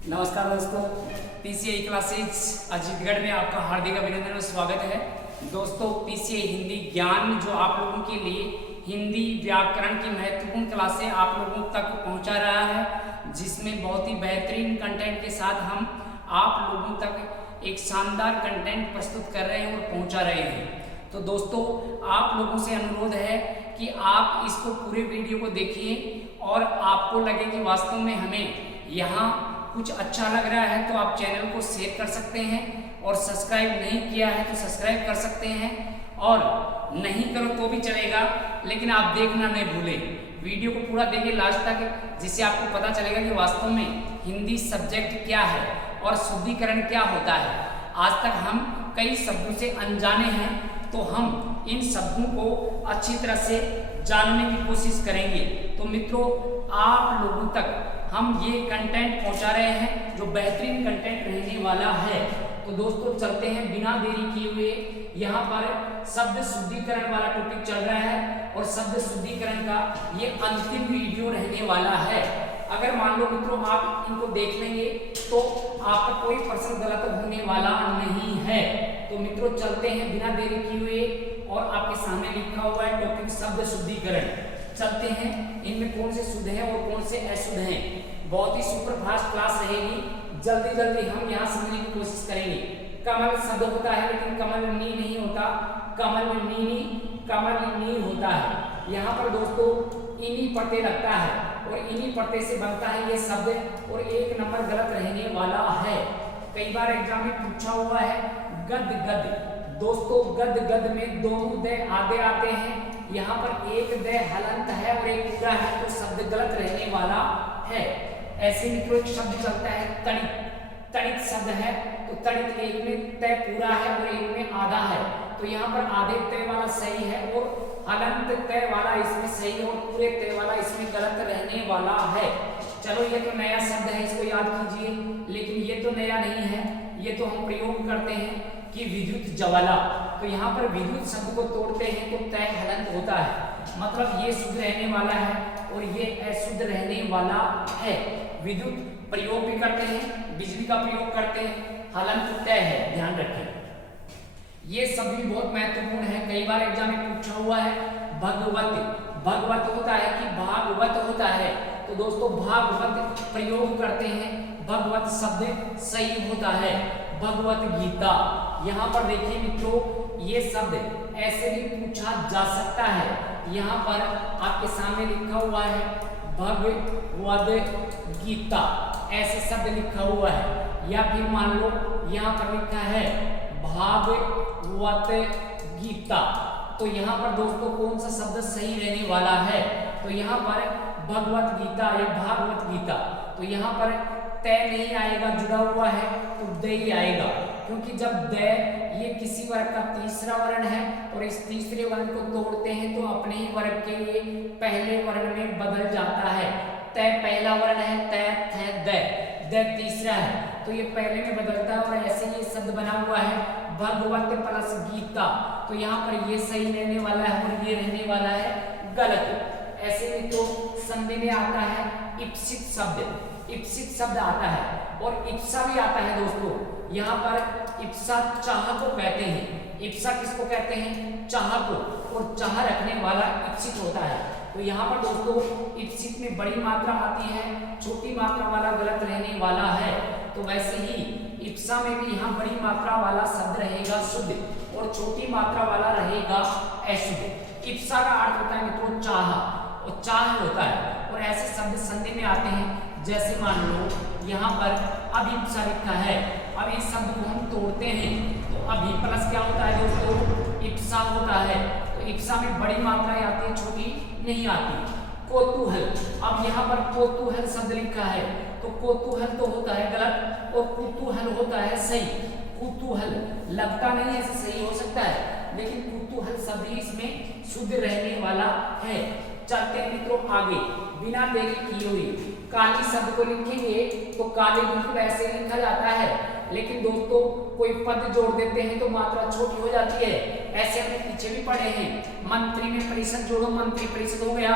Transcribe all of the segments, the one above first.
नमस्कार दोस्तों, PCI classes Ajitgarh में आपका हार्दिक अभिनंदन और स्वागत है। दोस्तों, पीसीआई हिंदी ज्ञान जो आप लोगों के लिए हिंदी व्याकरण की महत्वपूर्ण क्लासें आप लोगों तक पहुंचा रहा है, जिसमें बहुत ही बेहतरीन कंटेंट के साथ हम आप लोगों तक एक शानदार कंटेंट प्रस्तुत कर रहे हैं और पहुंचा रहे हैं। तो दोस्तों, आप लोगों से अनुरोध है कि आप इसको पूरे वीडियो को देखिए और आपको लगे कि वास्तव में हमें यहाँ कुछ अच्छा लग रहा है तो आप चैनल को शेयर कर सकते हैं और सब्सक्राइब नहीं किया है तो सब्सक्राइब कर सकते हैं, और नहीं करो तो भी चलेगा, लेकिन आप देखना नहीं भूलें। वीडियो को पूरा देखिए लास्ट तक, जिससे आपको पता चलेगा कि वास्तव में हिंदी सब्जेक्ट क्या है और शुद्धिकरण क्या होता है। आज तक हम कई शब्दों से अनजाने हैं, तो हम इन शब्दों को अच्छी तरह से जानने की कोशिश करेंगे। तो मित्रों, आप लोगों तक हम ये कंटेंट पहुंचा रहे हैं जो बेहतरीन कंटेंट रहने वाला है। तो दोस्तों, चलते हैं बिना देरी किए हुए। यहाँ पर शब्द शुद्धिकरण वाला टॉपिक चल रहा है और शब्द शुद्धिकरण का ये अंतिम वीडियो रहने वाला है। अगर मान लो मित्रों आप इनको देख लेंगे तो आपका कोई प्रश्न गलत होने वाला नहीं है। तो मित्रों, चलते हैं बिना देरी किए हुए, और आपके सामने लिखा हुआ है टॉपिक शब्द शुद्धिकरण। चलते हैं, इनमें कौन से शुद्ध हैं और कौन से अशुद्ध हैं। बहुत ही सुपर फास्ट क्लास रहेगी, जल्दी जल्दी हम यहाँ समझने की कोशिश करेंगे। कमल शब्द होता है, लेकिन कमल नी नहीं होता, कमल नीनी कमल नी होता है। यहाँ पर दोस्तों इन्हीं पढ़ते लगता है और इन्हीं पढ़ते से बनता है ये शब्द, और एक नंबर गलत रहने वाला है। कई बार एग्जाम में पूछा हुआ है गद गद। दोस्तों, गद गद में दोनों द आधे आते हैं, यहाँ पर एक द हलंत है और एक पूरा है, तो शब्द गलत रहने वाला है। ऐसे मित्रों एक शब्द चलता है तड़ित। तड़ित शब्द है, तो तड़ित एक में तय पूरा है और एक में आधा है, तो यहाँ पर आधे तय वाला सही है और हलंत तय वाला इसमें सही है और पूरे तय वाला इसमें गलत रहने वाला है। चलो, ये तो नया शब्द है, इसको याद कीजिए, लेकिन ये तो नया नहीं है, ये तो हम प्रयोग करते हैं कि विद्युत ज्वाला। तो यहाँ पर विद्युत शब्द को तोड़ते हैं तो तय हलंत होता है, मतलब ये शुद्ध रहने वाला है और ये अशुद्ध रहने वाला है। विद्युत प्रयोग भी करते हैं, बिजली का प्रयोग करते हैं, हलंत तय है, ध्यान रखें। ये शब्द भी बहुत महत्वपूर्ण है, कई बार एग्जाम में पूछा हुआ है। भगवत, भगवत होता है कि भागवत होता है, तो दोस्तों भागवत प्रयोग करते हैं, भगवत शब्द सही होता है। भगवत गीता, यहाँ पर देखिए मित्रों, ये शब्द ऐसे भी पूछा जा सकता है। यहाँ पर आपके सामने लिखा हुआ है भगवद गीता, ऐसे शब्द लिखा हुआ है, या फिर मान लो यहाँ पर लिखा है भागवत गीता। तो यहाँ पर दोस्तों कौन सा शब्द सही रहने वाला है? तो यहाँ पर भगवत गीता या भागवत गीता, तो यहाँ पर तय नहीं आएगा, जुड़ा हुआ है तो द ही आएगा, क्योंकि जब द ये किसी वर्ग का तीसरा वर्ण है और इस तीसरे वर्ण को तोड़ते हैं तो अपने ही वर्ग के लिए पहले वर्ण में बदल जाता है। तय पहला वर्ण है, तय थ द तीसरा है, तो ये पहले में बदलता है, और ऐसे ही शब्द बना हुआ है भगवत प्लस गीता। तो यहाँ पर ये सही रहने वाला है और ये रहने वाला है गलत। ऐसे में तो संधि में आता है इप्सित शब्द, इप्सित शब्द आता है, और इप्सा भी आता है दोस्तों। यहाँ पर इप्सा चाह को कहते हैं। इप्सा किसको कहते हैं? चाह को, और चाह रखने वाला इप्सित होता है। तो यहाँ पर दोस्तों इप्सित में बड़ी मात्रा आती है, छोटी मात्रा वाला गलत रहने वाला है। तो वैसे ही इप्सा में भी यहाँ बड़ी मात्रा वाला शब्द रहेगा शुद्ध और छोटी मात्रा वाला रहेगा अशुद्ध। इप्सा का अर्थ होता है मित्रों चाह, और चाह होता है, और ऐसे शब्द संधि में आते हैं। जैसे मान लो यहाँ पर अभिप्सा लिखा है, अब इस शब्द को हम तोड़ते हैं तो अभी प्लस क्या होता है दोस्तों? इप्सा होता है। तो इप्सा में बड़ी मात्राएं आती है, छोटी नहीं आती। कोतूहल, अब यहाँ पर कोतूहल शब्द लिखा है, तो कोतूहल तो होता है गलत और कुतूहल होता है सही। कुतूहल लगता नहीं ऐसे सही हो सकता है, लेकिन कुतूहल शब्द ही इसमें शुद्ध रहने वाला है। चलते हैं मित्रों आगे, बिना देरी किए हुए। काली शब्द को लिखेंगे तो काली बिल्कुल ऐसे लिखा जाता है, लेकिन दोस्तों कोई पद जोड़ देते हैं तो मात्रा छोटी हो जाती है, ऐसे हमने पीछे भी पढ़े हैं। मंत्री में परिषद जोड़ो, मंत्री परिषद हो गया।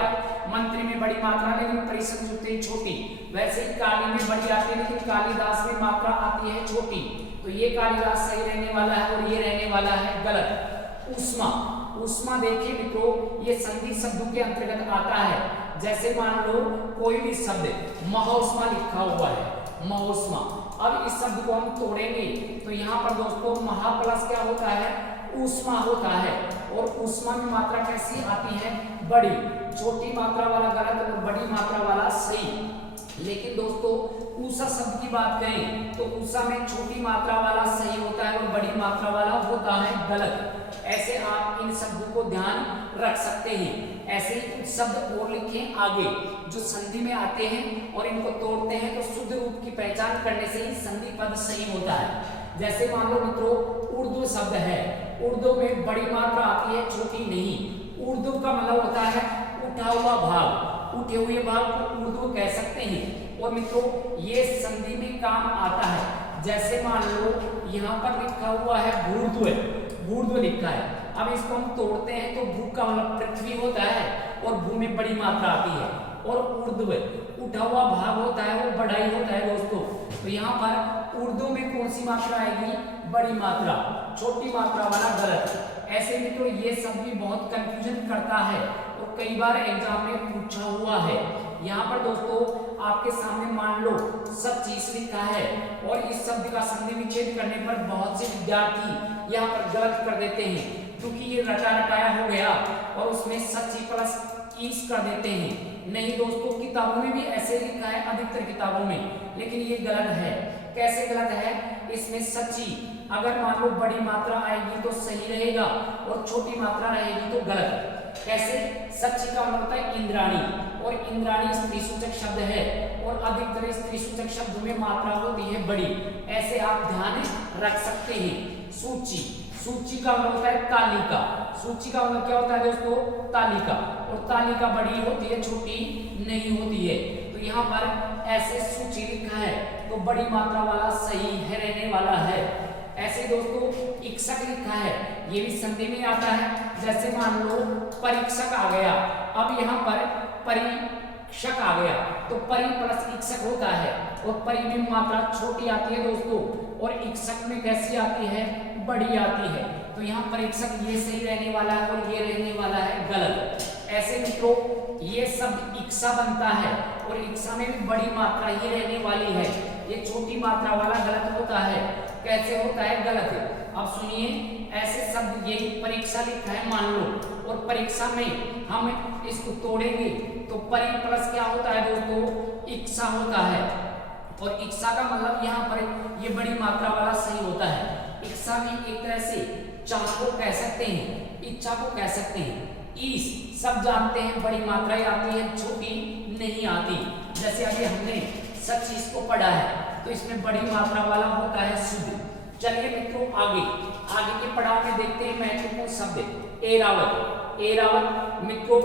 मंत्री में बड़ी मात्रा लेकिन परिषद जो थे छोटी। वैसे ही काली में बड़ी आती है लेकिन कालिदास में मात्रा आती है छोटी। तो ये कालिदास सही रहने वाला है और ये रहने वाला है गलत। ऊष्मा, ऊष्मा देखिए मित्रों, ये संधि शब्दों के अंतर्गत आता है। जैसे मान लो कोई भी शब्द महोष्मा लिखा हुआ है, महोष्मा। अब इस शब्द को हम तोड़ेंगे तो यहाँ पर दोस्तों महा प्लस क्या होता है, ऊष्मा होता है। और ऊष्मा में मात्रा कैसी आती है, बड़ी। छोटी मात्रा वाला गलत और बड़ी मात्रा वाला सही। लेकिन दोस्तों ऊषा शब्द की बात करें तो ऊषा में छोटी मात्रा वाला सही होता है और बड़ी मात्रा वाला होता है गलत। ऐसे आप इन शब्दों को ध्यान रख सकते हैं। ऐसे ही कुछ शब्द और लिखें आगे जो संधि में आते हैं और इनको तोड़ते हैं तो शुद्ध रूप की पहचान करने से ही संधि पद सही होता है। जैसे मान लो मित्रों उर्दू शब्द है, उर्दू में बड़ी मात्रा आती है छोटी नहीं। उर्दू का मतलब होता है उठा हुआ भाग, उठे हुए भाग को उर्दू कह सकते हैं। और मित्रों ये संधि में काम आता है। जैसे मान लो यहाँ पर लिखा हुआ है भूर्ध्व, भूर्ध्व लिखा है। अब इसको हम तोड़ते हैं तो भू का मतलब पृथ्वी होता है और भू में बड़ी मात्रा आती है। और ऊर्ध्व उठा हुआ भाग होता है, वो बढ़ाई होता है दोस्तों। तो यहाँ पर उर्दू में कौन सी मात्रा आएगी, बड़ी मात्रा, छोटी मात्रा वाला गलत। ऐसे मित्रों ये सब भी बहुत कंफ्यूजन करता है और कई बार एग्जाम में पूछा हुआ है। यहाँ पर दोस्तों आपके सामने मान लो सब चीज लिखा है और इस शब्द का संधि विच्छेद करने पर बहुत से विद्यार्थी यहाँ पर गलत कर देते हैं क्योंकि ये रटा रटाया हो गया और उसमें सच्ची प्लस ईस कर देते हैं। नहीं दोस्तों किताबों में भी ऐसे लिखा है, अधिकतर किताबों में, लेकिन ये गलत है। कैसे गलत है, इसमें सच्ची अगर मान लो बड़ी मात्रा आएगी तो सही रहेगा और छोटी मात्रा रहेगी तो गलत। कैसे, सच्ची का मतलब होता है इंद्राणी और इंद्राणी स्त्री सूचक शब्द है और अधिकतर स्त्री सूचक शब्दों में मात्रा होती है बड़ी। ऐसे आप ध्यान रख सकते हैं। सूची, सूची का मतलब होता है तालिका। सूची का मतलब क्या होता है दोस्तों, तालिका। और तालिका बड़ी होती है छोटी नहीं होती है। तो यहाँ पर ऐसे सूची लिखा है तो बड़ी मात्रा वाला सही है रहने वाला है। ऐसे दोस्तों इक्सक लिखा है, ये भी संधि में आता है। जैसे मान लो परीक्षक आ गया, अब यहाँ पर परीक्षक आ गया तो परी प्लस इक्सक होता है और परी में मात्रा छोटी आती है दोस्तों और इक्सक में कैसी आती है, बड़ी आती है। तो यहाँ परीक्षक ये सही रहने वाला है और ये रहने वाला है गलत। ऐसे मित्रों ये शब्द इक्सा बनता है और इक्सा में भी बड़ी मात्रा ही रहने वाली है, ये छोटी मात्रा वाला गलत होता है। कैसे होता है, गलत। अब सुनिए ऐसे शब्द ये परीक्षा लिखा है मान लो और परीक्षा में हम इसको तोड़ेंगे तो परी प्लस क्या होता है दोस्तों, इक्सा होता है। और इक्सा का मतलब यहाँ पर ये बड़ी मात्रा वाला सही होता है। इक्सा में एक तरह से चाह को कह सकते हैं, इच्छा को कह सकते हैं। ईस सब जानते हैं बड़ी मात्राएं आती है छोटी नहीं आती। जैसे अभी हमने सब चीज को पढ़ा है तो इसमें बड़ी मात्रा वाला होता है शुद्ध। चलिए मित्रों आगे के पड़ाव में देखते हैं महत्वपूर्ण शब्द। एरावत, एरावत मित्रों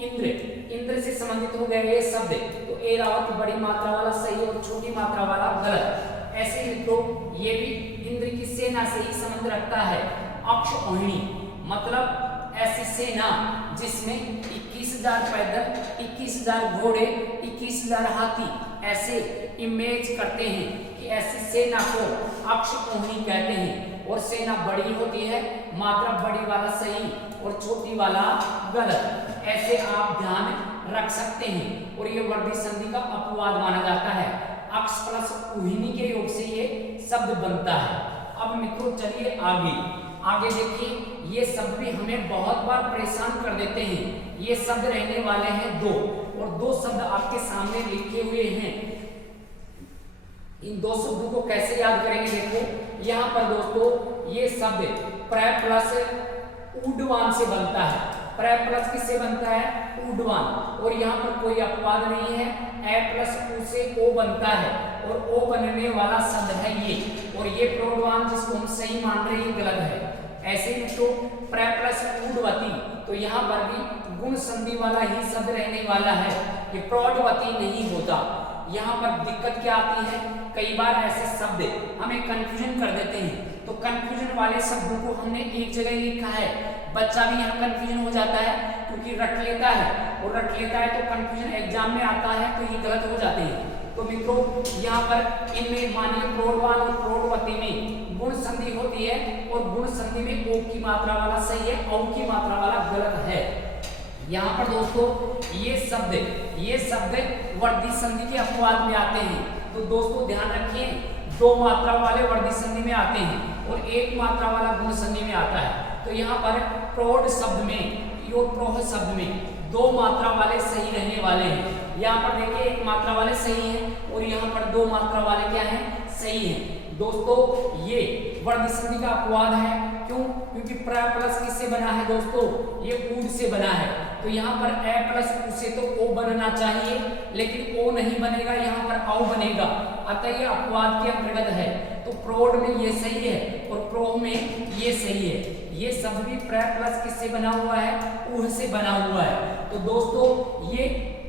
इंद्र, इंद्र से संबंधित हो गए ये शब्द। तो एरावत बड़ी मात्रा वाला सही और छोटी मात्रा वाला गलत। ऐसे मित्रों ये भी इंद्र की सेना से ही संबंध रखता है। अक्षौहिणी मतलब ऐसी सेना जिसमें 21,000 पैदल, 21,000 घोड़े, 21,000 हाथी ऐसे इमेज करते हैं कि ऐसी सेना को अक्षौहिणी कहते हैं। और सेना बड़ी होती है, मात्रा बड़ी वाला सही और छोटी वाला गलत। ऐसे आप ध्यान रख सकते हैं और ये वर्धी संधि का अपवाद माना जाता है। अक्ष प्लस उहिनी के योग से ये शब्द बनता है। अब मित्रों चलिए आगे देखिए ये शब्द भी हमें बहुत बार परेशान कर देते हैं। ये शब्द रहने वाले हैं दो और दो शब्द आपके सामने लिखे हुए हैं। इन दो शब्दों को कैसे याद करेंगे, देखो यहाँ पर दोस्तों ये शब्द प्र प्लस ऊडवान से बनता है। प्र प्लस किससे बनता है, ऊडवान। और यहाँ पर कोई अपवाद नहीं है, ए प्लस ऊ से ओ बनता है और ओ बनने वाला शब्द है ये। और ये प्रोडवान जिसको हम सही मान रहे हैं गलत है। ऐसे में तो प्र प्लस ऊडवती, तो यहाँ पर भी गुण संधि वाला ही शब्द रहने वाला है, ये प्रौढ़वती नहीं होता। यहाँ पर दिक्कत क्या आती है, कई बार ऐसे शब्द हमें कंफ्यूजन कर देते हैं। तो कंफ्यूजन वाले शब्दों को हमने एक जगह ही लिखा है। बच्चा भी यहाँ कंफ्यूजन हो जाता है क्योंकि रट लेता है, और रट लेता है तो कंफ्यूजन एग्जाम में आता है तो ये गलत हो जाते हैं। तो मित्रों यहाँ पर इनमें मानिए प्रोडवान और प्रोडवती में गुण संधि होती है, और गुण संधि में ओ की मात्रा वाला सही है, औ की मात्रा वाला गलत है। यहाँ पर दोस्तों ये शब्द वर्धी संधि के अपवाद में आते हैं। तो दोस्तों ध्यान रखिए, दो मात्रा वाले वर्धी संधि में आते हैं और एक मात्रा वाला गुण संधि में आता है। तो यहाँ पर प्रौढ़ शब्द में और प्रोह शब्द में दो मात्रा वाले सही रहने वाले हैं। यहाँ पर देखिए एक मात्रा वाले सही हैं और यहाँ पर दो मात्रा वाले क्या हैं, सही हैं। दोस्तों ये वर्धी संधि का अपवाद है, क्यों? क्योंकि प्र प्लस किससे बना है दोस्तों, ये ऊड से बना है। तो यहाँ पर ए प्लस ऊ से तो ओ बनना चाहिए, लेकिन ओ नहीं बनेगा, यहाँ पर औ बनेगा, अतः ये अपवाद के अंतर्गत है। तो प्रौढ़ में ये सही है और प्रोह में ये सही है। ये शब्द भी प्र प्लस किससे बना हुआ है, ऊह से बना हुआ है। तो दोस्तों ये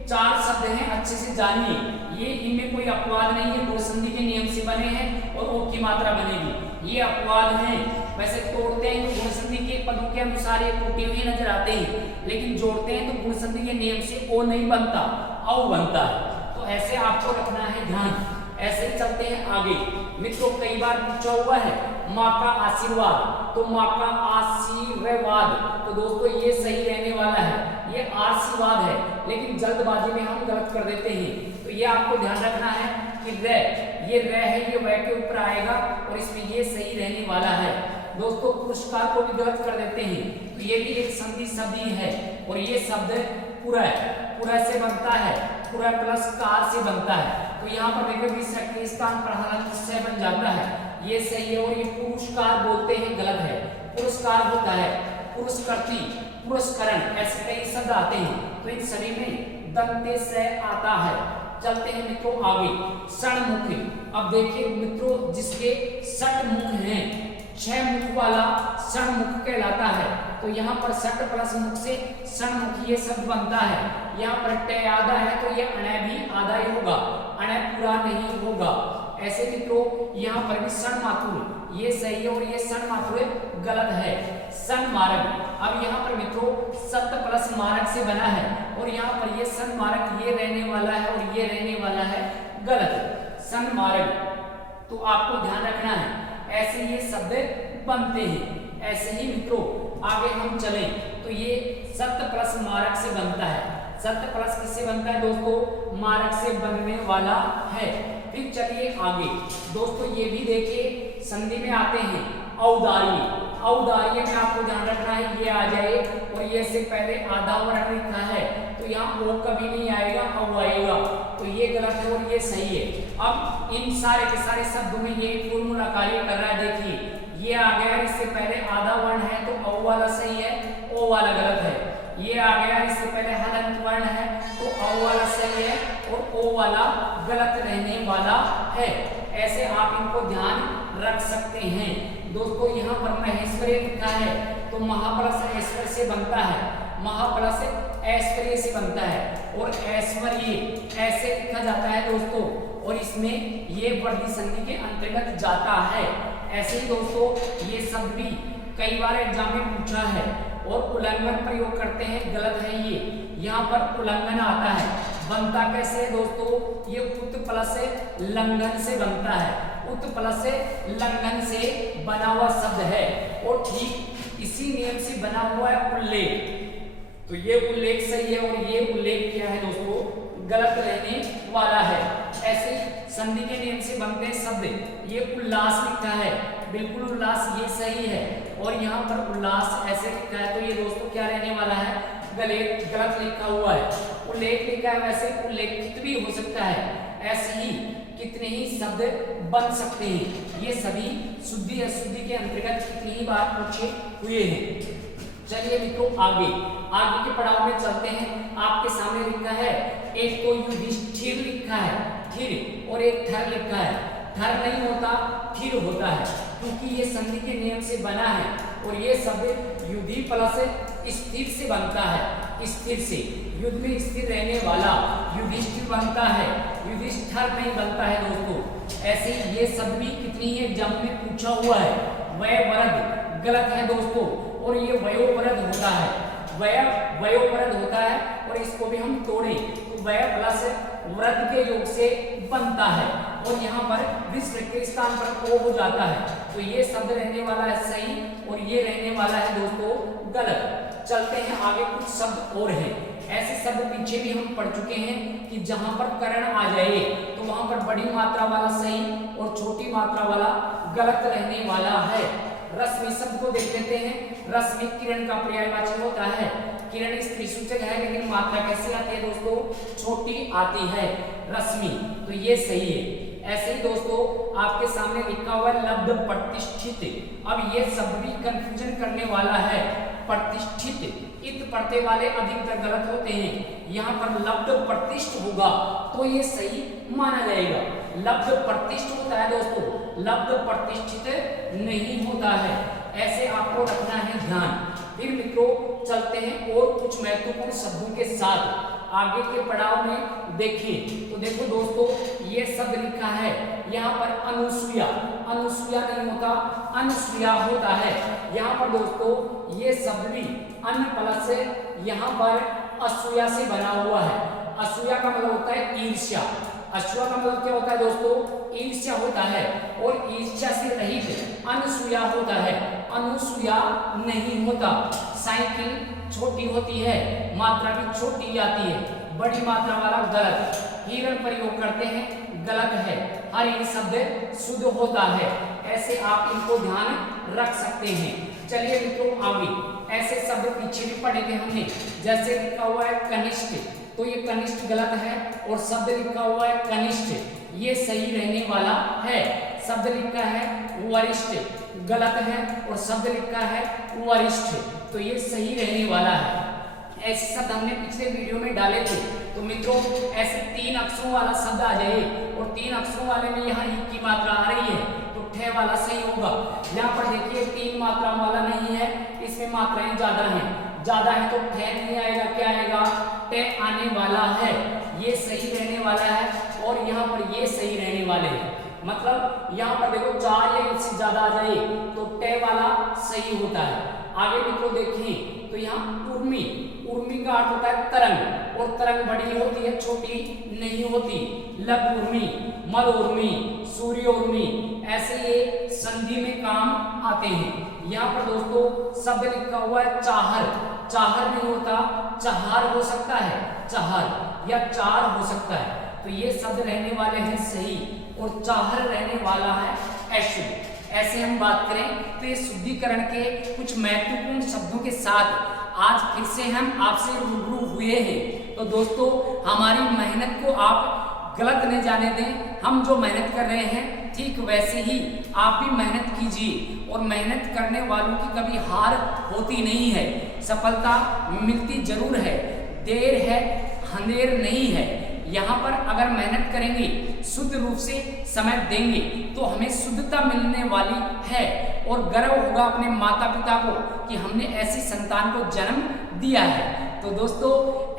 चार शब्द हैं, अच्छे से जानिए, ये इनमें कोई अपवाद नहीं है, गुण संधि के नियम से बने हैं और ओ की मात्रा बनेगी। ये अपवाद हैं, वैसे तोड़ते हैं तो गुण संधि के पदों के अनुसार ये टूटे हुए नजर आते हैं, लेकिन जोड़ते हैं तो गुण संधि के नियम से ओ नहीं बनता, औ बनता है। तो ऐसे आपको रखना है ध्यान। ऐसे चलते हैं आगे। मित्रों कई बार पूछा हुआ है माँ का आशीर्वाद, तो माँ का आशीर्वाद, तो दोस्तों ये सही रहने वाला है, ये आशीर्वाद है, लेकिन जल्दबाजी में हम गलत कर देते हैं। तो ये आपको ध्यान रखना है कि ये रे है, ये वह के ऊपर आएगा और इसमें ये सही रहने वाला है। दोस्तों पुरस्कार को भी गलत कर देते हैं, तो ये भी एक संधि शब्द ही है, और ये शब्द पूरा से बनता है, पूरा प्लस कार से बनता है। तो यहाँ पर देखो स्थान पर हलन से बन जाता है, ये सही है। और ये पुरस्कार बोलते हैं, गलत है, पुरस्कार होता है, पुरस्कृति, पुरस्करण, ऐसे कई शब्द आते हैं। तो इन सभी में दंते से आता है। चलते हैं मित्रों आगे। षणमुख, अब देखिए मित्रों जिसके षट मुख हैं, 6 मुख वाला षणमुख कहलाता है। तो यहाँ पर षट प्लस मुख से षणमुख ये शब्द बनता है। यहाँ पर टे आधा है तो ये अणय भी आधा ही होगा, अणय पूरा नहीं होगा। ऐसे मित्रों यहाँ पर भी षण मातुर ये सही है और ये षण मातुर गलत है। षण मार्ग, अब यहाँ पर मित्रों सत प्लस मार्ग से बना है और यहाँ पर ये षण मार्ग ये रहने वाला है और ये रहने वाला है गलत, षण मार्ग। तो आपको ध्यान रखना है, ऐसे ये शब्द बनते हैं। ऐसे ही मित्रों आगे हम चलें तो ये सत प्लस मार्ग से बनता है। सत प्लस किससे बनता है दोस्तों, मार्ग से बनने वाला है। फिर चलिए आगे दोस्तों, ये भी देखिए संधि में आते हैं। औदार्य, औदार्य में आपको ध्यान रखना है ये आ जाए और ये से पहले आधा वर्ण लिखा है तो यहाँ ओ कभी नहीं आएगा, औ आएगा, तो ये गलत है और ये सही है। अब इन सारे के सारे शब्दों में ये फॉर्मूला कार्य कर रहा है। देखिए ये आ गया, इससे पहले आधा वर्ण है तो औ वाला सही है, ओ वाला गलत है। ये आ गया, इससे पहले हलंत वर्ण है तो औ वाला सही है और ओ वाला गलत रहने वाला है। ऐसे आप इनको ध्यान रख सकते हैं। दोस्तों यहाँ पर महेश्वरी लिखा है तो महाप्लस ऐश्वर्य से बनता है, महाप्लस ऐश्वर्य से बनता है और ऐश्वर्य ऐसे लिखा जाता है दोस्तों, और इसमें ये वर्धी संधि के अंतर्गत जाता है। ऐसे ही दोस्तों ये शब्द भी कई बार एग्जाम में पूछा है और उल्लंघन प्रयोग करते हैं, गलत है ये। यहाँ पर उल्लंघन आता है, बनता कैसे है दोस्तों, ये उत प्लस लंघन से बनता है, उत प्लस लंघन से बना हुआ शब्द है। और ठीक इसी नियम से बना हुआ है उल्लेख, तो ये उल्लेख सही है और ये उल्लेख क्या है दोस्तों, गलत रहने वाला है। ऐसे संधि के नियम से बनते शब्द, ये उल्लास लिखा है, बिल्कुल उल्लास ये सही है, और यहाँ पर उल्लास ऐसे लिखा है तो ये दोस्तों क्या रहने वाला है, गलत लिखा हुआ है। उल्लेख लिखा है, वैसे उल्लेखित भी हो सकता है। ऐसे ही कितने ही शब्द बन सकते हैं, ये सभी शुद्धि अशुद्धि के अंतर्गत कितनी ही बार पूछे हुए हैं। चलिए मित्रों आगे के पड़ाव में चलते हैं। आपके सामने लिखा है, एक तो युधिष्ठिर लिखा है थिर, और एक थर लिखा है। थर नहीं होता, थिर होता है, क्योंकि ये संधि के नियम से बना है और ये शब्द युधि प्लस स्थिर से बनता है, स्थिर से, युद्ध में स्थिर रहने वाला युधिष्ठिर बनता है, युधिष्ठिर नहीं बनता है दोस्तों। ऐसे ये शब्द भी कितनी ही एग्जाम में पूछा हुआ है, वयवरद गलत है दोस्तों, और ये वयोवरद होता है, वयोवरद होता है, और इसको भी हम तोड़े तो वय प्लस वृद्ध के योग से बनता है, और यहाँ पर विसर्ग के स्थान पर ओ हो जाता है। तो ये शब्द रहने वाला है सही, और ये रहने वाला है दोस्तों गलत। चलते हैं आगे, कुछ शब्द और हैं। ऐसे शब्द पीछे भी हम पढ़ चुके हैं कि जहां पर करण आ जाए तो वहां पर बड़ी मात्रा वाला सही और छोटी मात्रा वाला गलत रहने वाला है। रश्मि शब्द को देख लेते हैं। रश्मि किरण का पर्यायवाची होता है। किरण स्त्री सूचक है, लेकिन मात्रा कैसे आती है दोस्तों? छोटी आती है रश्मि, तो ये सही है। ऐसे ही दोस्तों आपके सामने लिखा हुआ है लब्ध प्रतिष्ठित। अब ये शब्द भी कंफ्यूजन करने वाला है। प्रतिष्ठित इत पढ़ते वाले अधिकतर गलत होते हैं। यहाँ पर लब्ध प्रतिष्ठ होगा तो ये सही माना जाएगा। लब्ध प्रतिष्ठ होता है दोस्तों, लब्ध प्रतिष्ठित नहीं होता है। ऐसे आपको रखना है ध्यान। फिर मित्रों चलते हैं और कुछ महत्वपूर्ण शब्दों के साथ आगे के पड़ाव में देखें। तो देखो दोस्तों ये शब्द लिखा है यहाँ पर अनुसुया, अनुसुया नहीं होता, अनुसुया होता है। यहाँ पर दोस्तों ये शब्द भी अन प्लस यहाँ पर असूया से बना हुआ है। असूया का मतलब होता है ईर्ष्या। असूया का मतलब क्या होता है दोस्तों? ईर्ष्या होता है, और ईर्ष्या से रहित अनुसूया होता है, अनुसूया नहीं होता। साइकिल छोटी होती है, मात्रा भी छोटी आती है, बड़ी मात्रा वाला गलत। हिरण प्रयोग करते हैं, गलत है। हर एक शब्द शुद्ध होता है। ऐसे आप इनको ध्यान रख सकते हैं। चलिए मित्रों आगे ऐसे शब्द पीछे भी पढ़े थे हमने, जैसे लिखा हुआ है कनिष्ठ, तो ये कनिष्ठ गलत है, और शब्द लिखा हुआ है कनिष्ठ, ये सही रहने वाला है। शब्द लिखा है वरिष्ठ, गलत है, और शब्द लिखा है वरिष्ठ, तो ये सही रहने वाला है। ऐसे शब्द हमने पिछले वीडियो में डाले थे। तो मित्रों ऐसे 3 अक्षरों वाला शब्द आ जाए, और 3 अक्षरों वाले में यहाँ ई की मात्रा आ रही है, तो ठे वाला सही होगा। यहाँ पर देखिए 3 मात्रा वाला नहीं है, इसमें मात्राएं ज्यादा हैं, ज्यादा है तो ठे नहीं आएगा, क्या आएगा? टे आने वाला है, ये सही रहने वाला है, और यहाँ पर ये सही रहने वाले हैं। मतलब यहाँ पर देखो 4 या इससे ज्यादा आ जाए तो टे वाला सही होता है। आगे मित्रों देखें तो यहाँ उर्मी, उर्मी का अर्थ होता है तरंग, और तरंग बड़ी होती है, छोटी नहीं होती। लघु उर्मी, मल उर्मी, सूर्य उर्मी, ऐसे ये संधि में काम आते हैं। यहाँ पर दोस्तों शब्द लिखा हुआ है चाहर, चाहर नहीं होता, चाहर हो सकता है, चाहर या चार हो सकता है, तो ये शब्द रहने वाले हैं सही, और चाहर रहने वाला है अशुद्ध। ऐसे हम बात करें तो ये शुद्धिकरण के कुछ महत्वपूर्ण शब्दों के साथ आज फिर से हम आपसे रूबरू हुए हैं। तो दोस्तों हमारी मेहनत को आप गलत नहीं जाने दें। हम जो मेहनत कर रहे हैं ठीक वैसे ही आप भी मेहनत कीजिए, और मेहनत करने वालों की कभी हार होती नहीं है, सफलता मिलती जरूर है, देर है अंधेर नहीं है। यहाँ पर अगर मेहनत करेंगे, शुद्ध रूप से समय देंगे, तो हमें शुद्धता मिलने वाली है, और गर्व होगा अपने माता पिता को कि हमने ऐसी संतान को जन्म दिया है। तो दोस्तों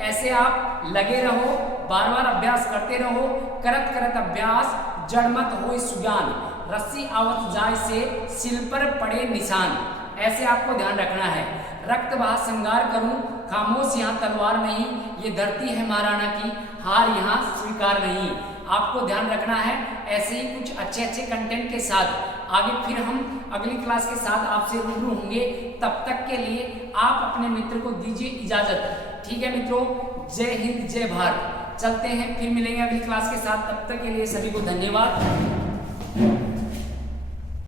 ऐसे आप लगे रहो, बार बार अभ्यास करते रहो, करत करत अभ्यास जड़ मत होय सुजान, रस्सी आवत जाय से सिल पर पड़े निशान। ऐसे आपको ध्यान रखना है। रक्त बहा श्रृंगार करूं, खामोश यहाँ तलवार नहीं, ये धरती है महाराणा की, हार यहाँ स्वीकार नहीं। आपको ध्यान रखना है। ऐसे ही कुछ अच्छे अच्छे कंटेंट के साथ आगे फिर हम अगली क्लास के साथ आपसे रूबरू होंगे। तब तक के लिए आप अपने मित्र को दीजिए इजाजत। ठीक है मित्रों, जय हिंद जय भारत। चलते हैं, फिर मिलेंगे अगली क्लास के साथ। तब तक के लिए सभी को धन्यवाद।